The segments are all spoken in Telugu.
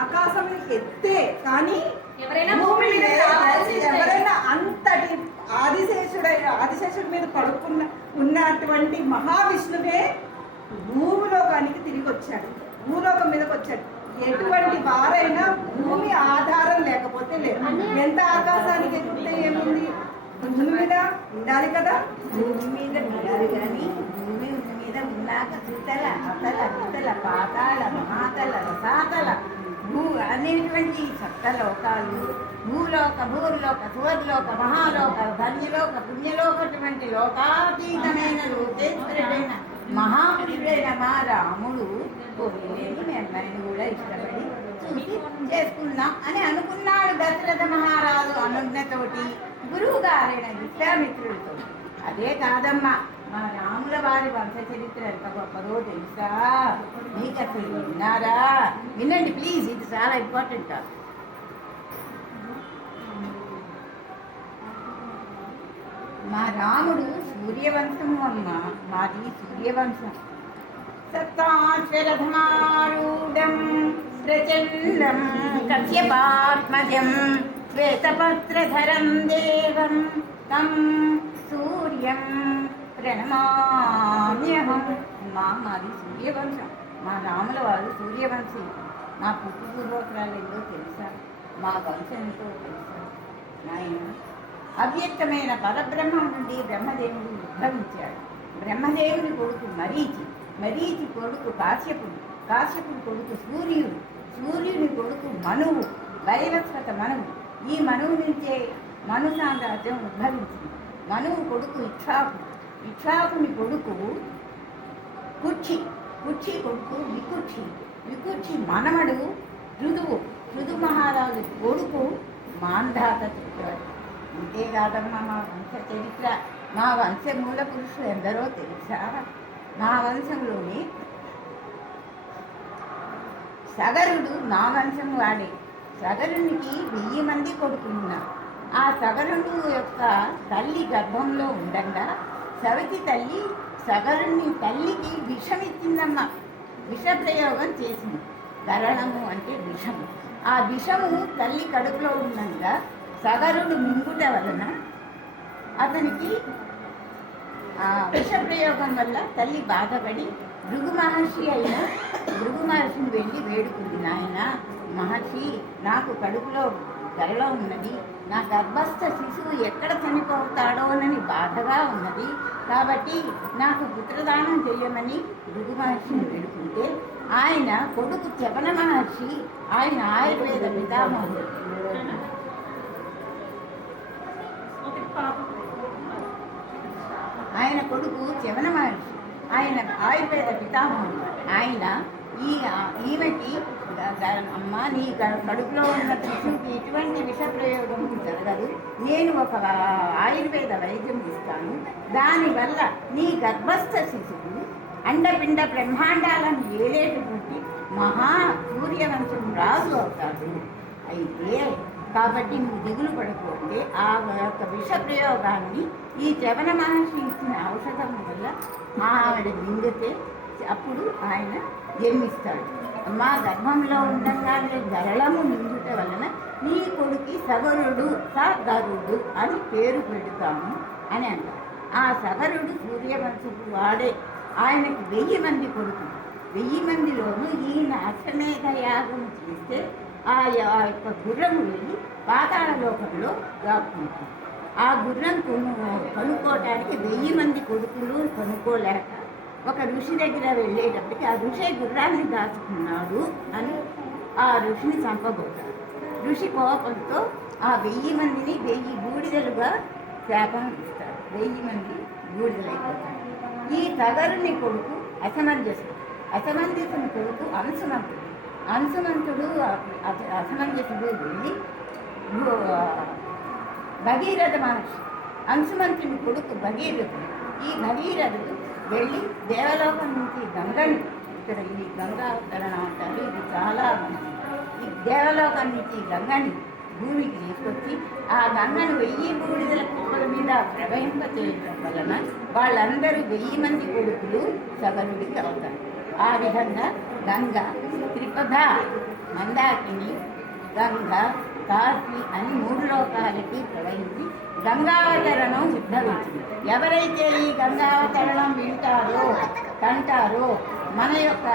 ఆకాశం ఎత్తే కానీ ఎవరైనా అంతటి ఆదిశేషుడి మీద పడుకున్న ఉన్నటువంటి మహావిష్ణువే భూలోకానికి తిరిగి వచ్చాడు, భూలోకం మీదకి వచ్చాడు. ఎటువంటి వారైనా భూమి ఆధారం లేకపోతే లేదు. ఎంత ఆకాశానికి ఎగిరితే ఏముంది, భూమి మీద ఉండాలి కదా. భూమి మీద ఉండాలి కానీ భూమి మీద ఉన్నాక సుతల అతల వితల పాతాళ మహాతల రసాతల భూ అనేటువంటి సప్తలోకాలు, భూలోక భూర్లోక సువర్లోక మహాలోక ధన్యలోక పుణ్యలోకటువంటి లోకాతీతమైన లోకేశ్వరుడైన మహాపురుషుడైన మా రాముడు పోలేని మీ అమ్మాయిని కూడా ఇష్టపడి చూసి చేసుకుందాం అని అనుకున్నాడు దశరథ మహారాజు అనుజ్ఞతోటి గురువు గారైన విశ్వామిత్రుడితో. అదే కాదమ్మా, మా రాముల వారి వంశ చరిత్ర ఎంత గొప్పదో తెలుసా? మీకు అసలు విన్నారా? వినండి ప్లీజ్, ఇది చాలా ఇంపార్టెంట్. మా రాముడు సూర్యవంశము అమ్మ, మాది సూర్యవంశం. సప్తాశ్వరథమారూఢం ప్రచండం కశ్యపాత్మజం శ్వేతపత్రధరం దేవం తం సూర్యం ప్రణమామ్యహం. మాది సూర్యవంశం, మా రాముల వారు సూర్యవంశీ. మా పుట్టు పూర్వకురాలు ఏంటో తెలుసా? మా వంశం ఎంతో తెలుసా? నాయన అవ్యక్తమైన పరబ్రహ్మం నుండి బ్రహ్మదేవుడు ఉద్భవించాడు. బ్రహ్మదేవుని కొడుకు మరీచి, మరీచి కొడుకు కాశ్యపుడు, కాశ్యపుడు కొడుకు సూర్యుడు, సూర్యుని కొడుకు మనువు, వైవస్వత మనువు. ఈ మనువు నుంచే మను సామ్రాజ్యం ఉద్భవించింది. మనువు కొడుకు ఇక్ష్వాకుడు, ఇక్ష్వాకుని కొడుకు కుక్షి, కుక్షి కొడుకు వికుక్షి, వికుక్షి మనమడు ఋతువు, ఋతు మహారాజు కొడుకు మాంధాత చెప్పాడు. అంతేకాదమ్మా మా వంశ చరిత్ర, మా వంశ మూల పురుషులు ఎందరో తెలుసా? మా వంశంలోని సగరుడు మా వంశం వాడే. సగరునికి 1000 మంది కొడుకున్నారు. ఆ సగరుడు యొక్క తల్లి గర్భంలో ఉండగా సవతి తల్లి సగరుని తల్లికి విషం ఇచ్చిందమ్మ. విష ప్రయోగం చేసింది. గరణము అంటే విషము. ఆ విషము తల్లి కడుపులో ఉండగా సగరుడు మింగుట వలన అతనికి విష ప్రయోగం వల్ల తల్లి బాధపడి భృగు మహర్షి అయిన భృగు మహర్షిని వెళ్ళి వేడుకుంది. నాయన మహర్షి, నాకు కడుపులో గరలో ఉన్నది, నా గర్భస్థ శిశువు ఎక్కడ చనిపోతాడోనని బాధగా ఉన్నది, కాబట్టి నాకు పుత్రదానం చేయమని భృగు మహర్షిని వేడుకుంటే ఆయన కొడుకు చవన మహర్షి, ఆయన ఆయుర్వేద పితామహుడు. ఆయన కొడుకు చవన మహర్షి, ఆయన ఆయుర్వేద పితామహుడు. ఆయన ఈమెకి అమ్మ, నీ కడుపులో ఉన్న శిశువుకి ఎటువంటి విష ప్రయోగం జరగదు, నేను ఒక ఆయుర్వేద వైద్యం ఇస్తాను, దానివల్ల నీ గర్భస్థ శిశువు అండపిండ బ్రహ్మాండాలను ఏలేటువంటి మహా సూర్యవంశం రాజు అవుతాడు. అయితే కాబట్టి నువ్వు దిగులు పడిపోతే ఆ యొక్క విష ప్రయోగాన్ని ఈ చవన మహర్షి ఇచ్చిన ఔషధం వల్ల ఆవిడ మింగితే అప్పుడు ఆయన జన్మిస్తాడు. మా గర్భంలో ఉండగానే గరళము మింగుట వలన నీ కొడుకి సగరుడు సగరుడు అని పేరు పెడతాము అని అంటారు. ఆ సగరుడు సూర్యవంశపు వాడే. ఆయనకి 1000 మంది కొడుకులు. 1000 మందిలోనూ ఈయన అశ్వమేధ యాగం చేస్తే ఆ యొక్క గుర్రము వెళ్ళి పాతాళ లోకంలో దాక్కుంటుంది. ఆ గుర్రం కొనుక్కోవటానికి 1000 మంది కొడుకులు కొనుక్కోలేక ఒక ఋషి దగ్గర వెళ్ళేటప్పటికి ఆ ఋషి గుర్రాన్ని దాచుకున్నాడు అని ఆ ఋషిని చంపబోతాడు. ఋషి కోపంతో ఆ 1000 మందిని 1000 బూడిదలుగా శాపం ఇస్తాడు. 1000 మంది బూడిదలైపోతాడు. ఈ సగరుని కొడుకు అసమంజసుడు, అసమంజసుని కొడుకు అంశుమంతుడు. అంశుమంతుడు అసమంజసుడు వెళ్ళి భగీరథ మహర్షి, అంశుమంతుని కొడుకు భగీరథుడు. ఈ భగీరథుడు వెళ్ళి దేవలోకం నుంచి గంగని, ఇక్కడ ఇది గంగావతరణ అంటారు, ఇది చాలా మంచిది. ఈ దేవలోకం నుంచి గంగని భూమికి తీసుకొచ్చి ఆ గంగను 1000 బూడిదల కుప్పల మీద ప్రవహింపచేయడం వలన వాళ్ళందరూ 1000 మంది కొడుకులు సగరుడికి అవుతారు. ఆ విధంగా గంగ త్రిపథ మందాకిని, గంగ, కాశీ అని 3 లోకాలకి ప్రవహించి గంగావతరణం ఉద్భవించింది. ఎవరైతే ఈ గంగావతరణం వింటారో కంటారో మన యొక్క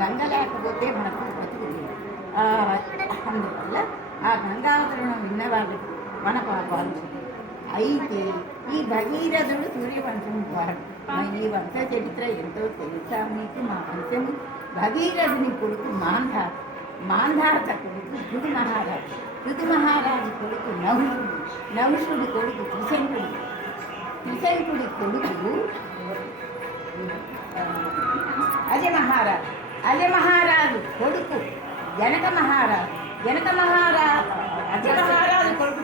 గంగ లేకపోతే మనకు బతుకుతుంది. అందువల్ల ఆ గంగావతరణం విన్న వాళ్ళకి మన పాపాలు. అయితే ఈ భగీరథుడు సూర్యవంశం ద్వారా ఈ వంశ చరిత్ర ఎంతో తెలుసా మీకు? మా వంశము భగీరథుని కొడుకు మాంధాత కొడుకు పృథు మహారాజు, పృథు మహారాజు కొడుకు నహుషుడి కొడుకు త్రిశంకుడి కొడుకు అజమహారాజు కొడుకు జనక మహారాజు కొడుకు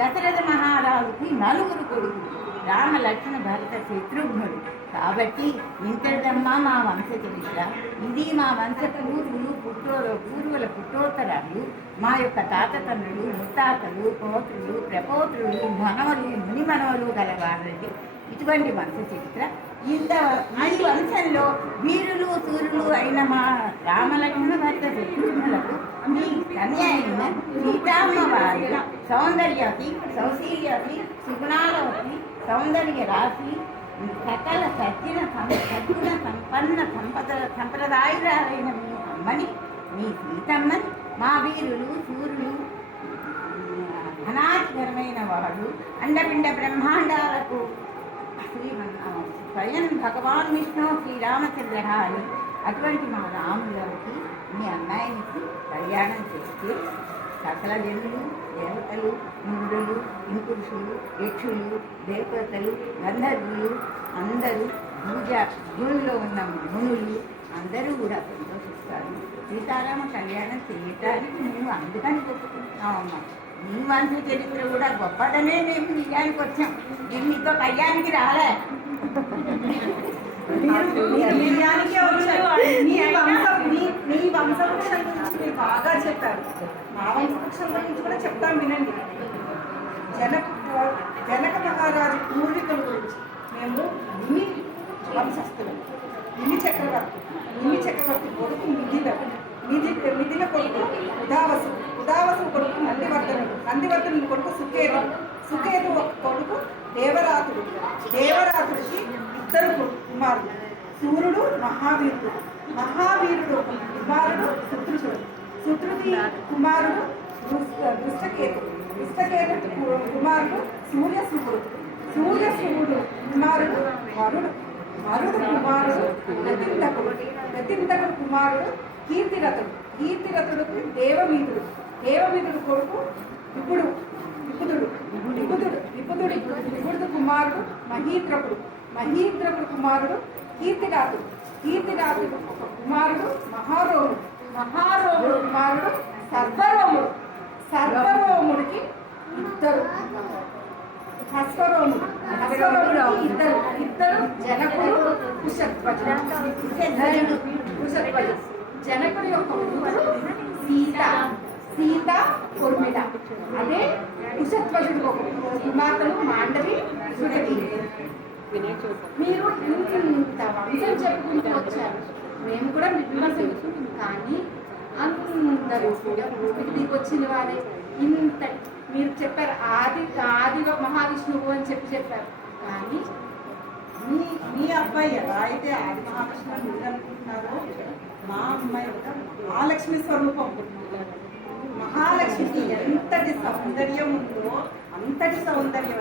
దశరథ మహారాజుకి 4 కొడుకులు, రామ, లక్ష్మణ, భరత, శత్రుఘ్నుడు. కాబట్టి ఇంతటమ్మా మా వంశ చరిత్ర. ఇది మా వంశ పూర్వుల పుట్టోత్తరాలు. మా యొక్క తాతతండ్రులు, ముత్తాతలు, పోత్రులు, ప్రపోత్రులు, మనవలు, మునిమనవలు గలవాళ్ళది ఇటువంటి వంశ చరిత్ర. ఈ వంశంలో వీరులు సూర్యులు అయిన మా రామలక్ష్మణ భరత శత్రుఘ్నులకు మీ కన్య అయిన సీతమ్మ వారి సౌందర్యవతి, సౌశీల్యవతి, సుగుణాలవతి, సౌందర్య రాశి, సకల సజ్జన సంపన్న సంప్రదాయురాలైన మీ అమ్మని, మీ సీతమ్మని, మా వీరులు సూర్యులు అనాధికరమైన వాడు, అండపిండ బ్రహ్మాండాలకు స్వయం భగవాన్ విష్ణు శ్రీరామచంద్ర అని అటువంటి మా రాములకి మీ అమ్మాయికి కళ్యాణం చేస్తే సకల జనులు, దేవతలు, ఇంద్రులు, ఇంపురుషులు, యక్షులు, దేవతలు, గంధర్వులు అందరూ భూమిలో ఉన్న మునులు అందరూ కూడా సంతోషిస్తారు. సీతారామ కళ్యాణం చేయటానికి మేము అందుకని చెప్పుకుంటున్నామమ్మా. మీ వంశ చరిత్ర కూడా గొప్పదనే మేము నిజానికి వచ్చాం. మేము మీతో కళ్యాణానికి రాలే. మీ వంశవృక్షం గురించి మీరు బాగా చెప్పారు. మా వంశవృక్షం గురించి కూడా చెప్తాం, వినండి. జనక మహారాజు పూర్వీకుల గురించి మేము ఇన్ని వంశస్థులు. ఇన్ని చక్రవర్తి కొడుకు మిథిల కొడుకు ఉదావసు కొడుకు నందివర్ధనుడి కొడుకు సుకేతు కొడుకు దేవరాతుడికి 2 కుమారులు. సూర్యుడు మహావీరుడు కుమారుడు శుత్రుడి కుమారుడు దృష్టకేతు కుమారుడు సూర్యశివుడు కుమారుడు మరుడు కుమారుడు గతింతకుడు కుమారుడు కీర్తిరథుడికి దేవమీదుడు కొడుకు విపుదుడు కుమారుడు మహీంద్రకుడు కుమారుడు కీర్తిరాతుడు కుమారుడు మహారోముడు కుమారుడు సర్వరోముడికి 2 ఇద్దరు జనకుడు కుశధ్వజుడు. జనకుడి యొక్క కూతురు సీత ఉర్మిళ. అదే కుశధ్వజుడు కుమార్తెలు మాండవి, సురభి. మీరు ఇంత వంశం చెప్పుకుంటూ వచ్చారు. మేము కూడా విమర్శలు, కానీ అందరూ కూడా భూమికి దిగొచ్చిన వారే. ఇంత మీరు చెప్పారు ఆదిగా మహావిష్ణువు అని చెప్పారు. కానీ మీ అబ్బాయి ఎలా అయితే ఆది మహావిష్ణువు మీరు అనుకుంటున్నారో, మా అమ్మాయి కూడా మహాలక్ష్మి స్వరూపం. మహాలక్ష్మికి ఎంతటి సౌందర్యం ఉందో అంతటి సౌందర్యం,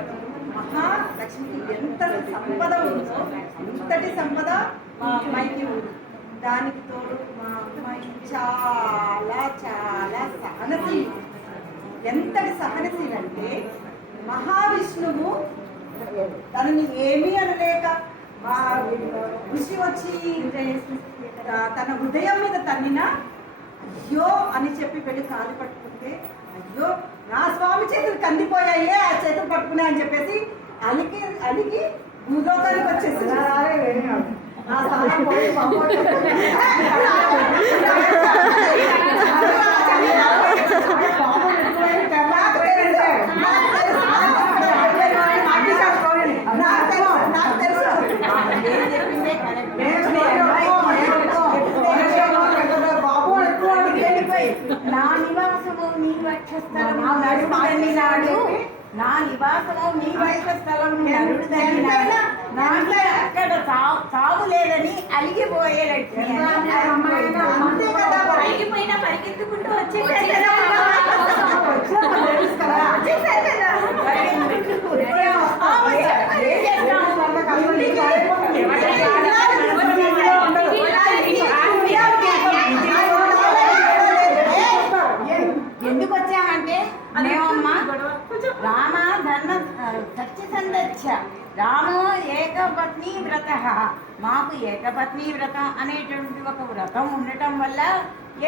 మహాలక్ష్మికి ఎంత సంపద ఉందో అంతటి సంపద మా అమ్మాయికి ఉంది. దానికి తోడు మా అమ్మాయి చాలా చాలా సహనశీలి. ఎంతటి సహనశీలి అంటే మహావిష్ణువు తనని ఏమీ అనలేక ఋషి వచ్చి తన హృదయం మీద తన్నిన అయ్యో అని చెప్పి వెళ్ళి కాలు పట్టుకుంటే, అయ్యో నా స్వామి చేతులు కందిపోయాయే, ఆ చేతులు పట్టుకున్నా అని చెప్పేసి అలిగి భూలోకానికి వచ్చేసి బాబు నివాసము నీ వక్షస్థలము నరుడు తన్నినాడు. నా నివాసము నీ వక్షస్థలము నరుడు తన్నినాడు. నాకు అక్కడ తావు లేదని అలిగిపోయే లక్ష్మి అలిగిపోయినా పరిగెత్తుకుంటూ వచ్చేసారు కదా. ఎందుకు వచ్చామంటే మేమమ్మా రామ ధర్మ సత్యసందచ్చ రామో ఏకపత్ని వ్రత. మాకు ఏకపత్ని వ్రతం అనేటువంటి ఒక వ్రతం ఉండటం వల్ల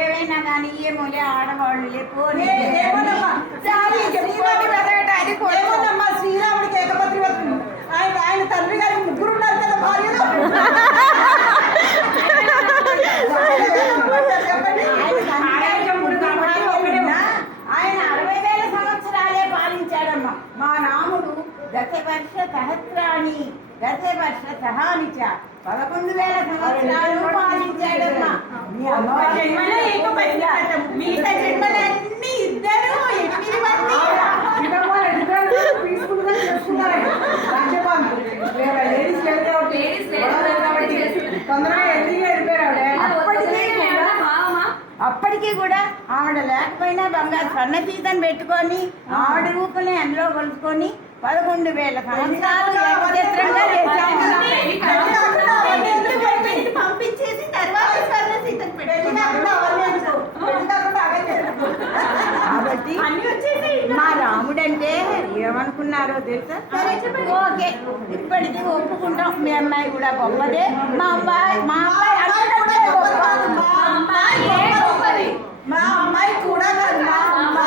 ఏవైనా కానీ ఏమోలే ఆడవాళ్ళు శ్రీరాముడికి ఏకపత్ని వ్రతం. ఆయన తండ్రి గారి ముగ్గురు ఉన్నారు కదా భార్యలు. ఆయన 60,000 సంవత్సరాలే పాలించాడమ్మా. మా రాముడు దశవర్ష సహస్రాణి దశవర్ష సహానిచ 11,000 సంవత్సరాలు పాలించాడమ్మా. మిగతా జన్మలన్నీ ఇద్దరు 8 మంది అప్పటికీ కూడా ఆవిడ లేకపోయినా బంగారు స్వర్ణ సీతను పెట్టుకొని ఆవిడ రూపుని అందులో కొలుసుకొని 11,000 సంవత్సరాలు ఏకఛత్రంగా పంపించేసి తర్వాత స్వర్ణ సీతను కాబట్టి మా రాముడంటే ఏమనుకున్నారో తెలుసా? సరే ఓకే, ఇప్పటికీ ఒప్పుకుంటాం. మీ అమ్మాయి కూడా గొప్పదే. మా అబ్బాయి అంతకంటే గొప్ప. మా అమ్మాయి కూడా కాదమ్మా,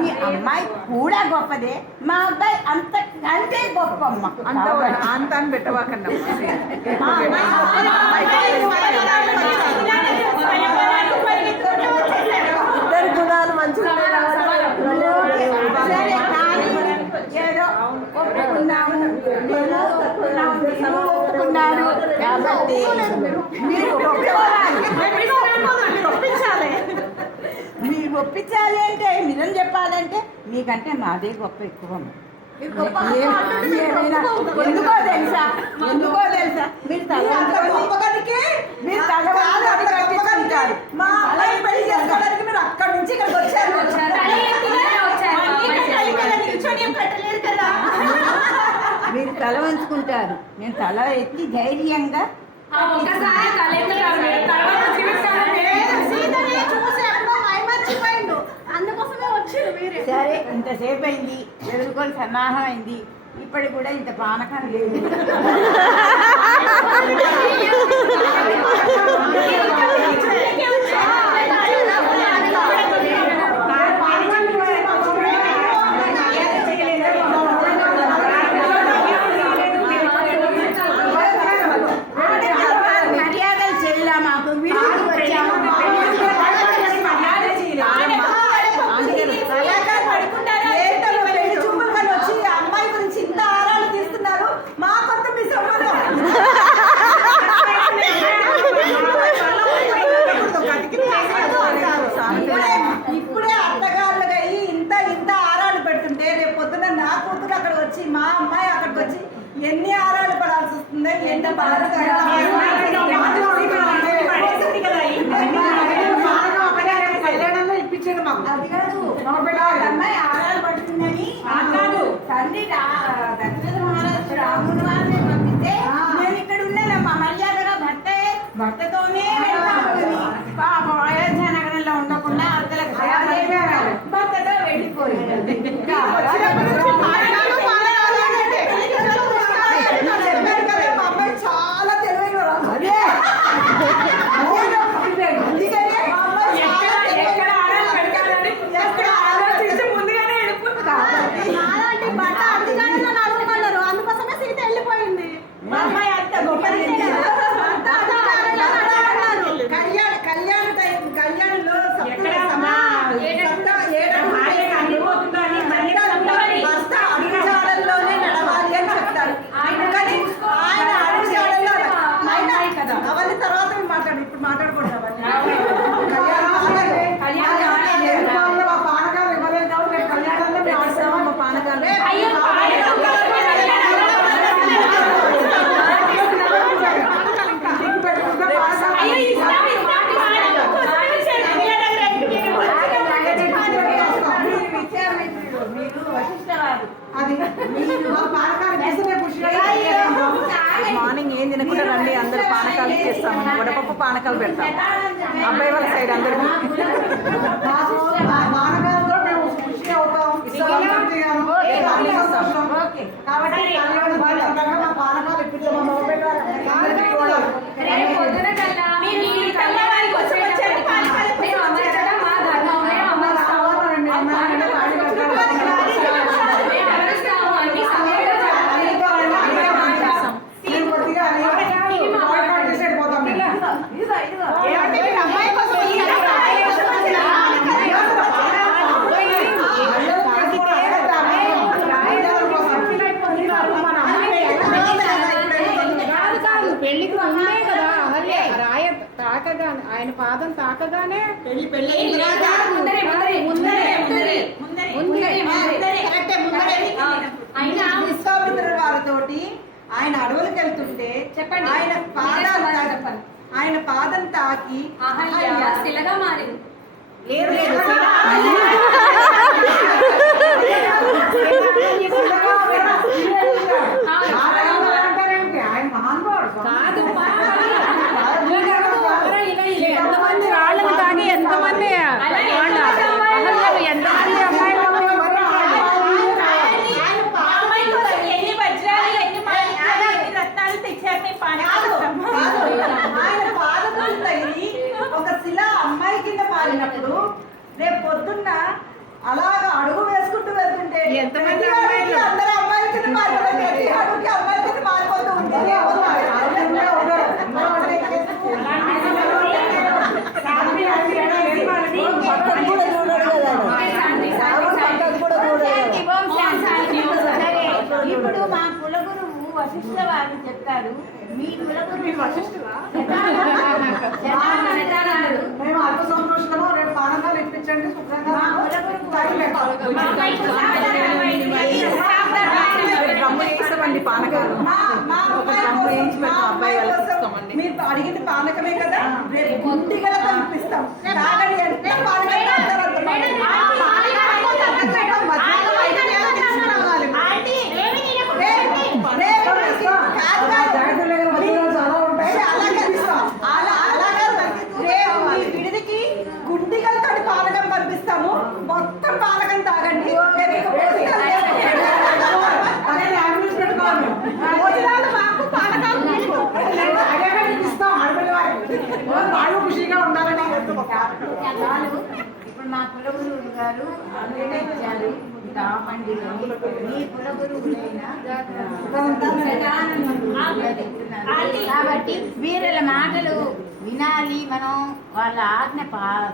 మీ అమ్మాయి కూడా గొప్పదే. మా అబ్బాయి అంతే గొప్పమ్మ. అంత అని పెట్టవాకన్నా. ఇద్దరు గుణాలు మంచిగా ఏదో ఒప్పుకున్నాము, ఒప్పుకున్నారు కాబట్టి మీరు ఒప్పించాలి అంటే నిజం చెప్పాలంటే మీకంటే మాదే గొప్ప ఎక్కువ. ఎందుకో తెలుసా మీరు తల కట్టించుకుంటారు. మా అమ్మాయి పెళ్లి చేసుకోవడానికి మీరు అక్కడి నుంచి ఇక్కడికి వచ్చారు. మీరు తల వంచుకుంటారు, నేను తల ఎత్తి ధైర్యంగా సరే. ఇంతసేపు అయింది, ఎదుర్కొని సన్నాహం అయింది, ఇప్పటికి కూడా ఇంత పానకం లేదు. మర్యాదలు చెల్లా మాకు విడికి వచ్చాము. అమ్మాయి గురించి ఇంత ఆరాలు తీస్తున్నారు. మా కొత్త మీ ఇప్పుడే అత్తగారులుగా అయ్యి ఇంత ఆరాలు పెడుతుంటే రేపు పొద్దున నా కూతురు అక్కడ వచ్చి మా అమ్మాయి అక్కడికి వచ్చి ఎన్ని ఆరాలు పడాల్సి వస్తుంది. ఎంత బాధ ఇప్పించాడు మాకు. అది కాదు, అమ్మాయి ఆరాలు పడుతుందని తండ్రి దశరథ మహారాజు రాముని వారిని పంపిస్తే నేను ఇక్కడ ఉన్నానమ్మా. మర్యాదగా భర్తతోనే వెళ్తాను. పాపం అయోధ్య నగరంలో ఉండకుండా అత్తలకు భర్తతో వెళ్ళిపోయింది. చాలా తెలివైన అందుకోసమే సీత వెళ్ళిపోయింది. మా అమ్మాయి అంత గొప్ప కూడా రండి, అందరు పానకాలు ఇచ్చేస్తాము. వడపప్పు పానకాలు పెడతాం అబ్బాయి వాళ్ళ సైడ్ అందరికి. పెళ్లికి ముందే కదా అహల్య రాయ తాకగా ఆయన పాదం తాకగానే విశ్వామిత్రుల వారితోటి ఆయన అడవులకు వెళ్తుంటే చెప్పండి. ఆయన పాదం తాకి శిలగా మారింది. ఎంతమంది రాళ్ళని తాగి ఎంతమంది ఎంతమంది అమ్మాయిలు ఎన్ని వజ్రాలు ఎన్ని రత్నాలు తెచ్చారు మీ ఆయన పాదం తగిలి ఒక శిల అమ్మాయి కింద మారినప్పుడు రేపు పొద్దున్న అలాగా అడుగు వేసుకుంటూ వెళ్తుంటే ఎంతమంది ప్రతి అడుగుకి అందరూ అమ్మాయిల కింద మారిపోతారు, ప్రతి అడుగుకి అమ్మాయిల కింద మారిపోతూ ఉంటుంది. ఇప్పుడు మా కులగురువు వశిష్ఠ వారు చెప్తారు. మీ కులగురువు మేము అల్ప సంతోషంలో రేపు పానకాలు ఇప్పించండి శుభ్రంగా. డ్రమ్ము వేస్తామండి పానకాలు. అబ్బాయి వాళ్ళకి మీరు అడిగింది పానకమే కదా, రేపు గుంటిగలతో ఇప్పిస్తాం. తాగండి అంటే పానకం తాగుతారు. విడిదికి గుంటిగలతో పానకం పంపిస్తాము. మొత్తం పానకం తాగండి. భోజనాలు మాకు పానకాలు వాళ్ళు ఖుషిగా ఉండాలని. ఇప్పుడు మా కులగురువు గారు ఇచ్చారు రామండిలోని మీ కులగురువులైన కాబట్టి వీరుల మాటలు వినాలి మనం. వాళ్ళ ఆజ్ఞ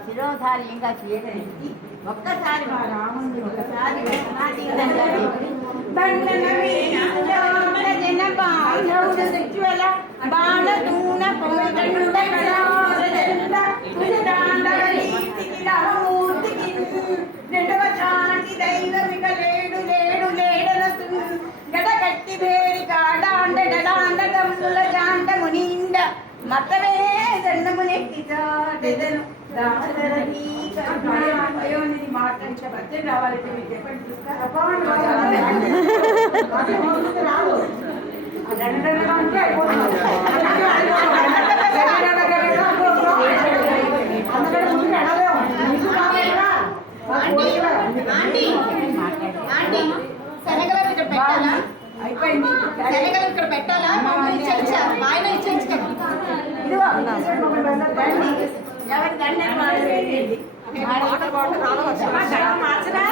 శిరోధార్యంగా స్వీకరించి ఒక్కసారి మా రాముడు ఒకసారి గడగట్టి భేరి కాడాండ జాంట మునిండ మతమే దండము నెట్టి చాటెదను మాట్లాడితే పచ్చడి రావాలంటే మీకు చెప్పండి శనగలు ఇక్కడ పెట్టాలా? అయిపోయింది. శనగలు ఇక్కడ పెట్టాలా? ఆయన ఇచ్చేసి కదా. ఎవరి దండలు మార్చరా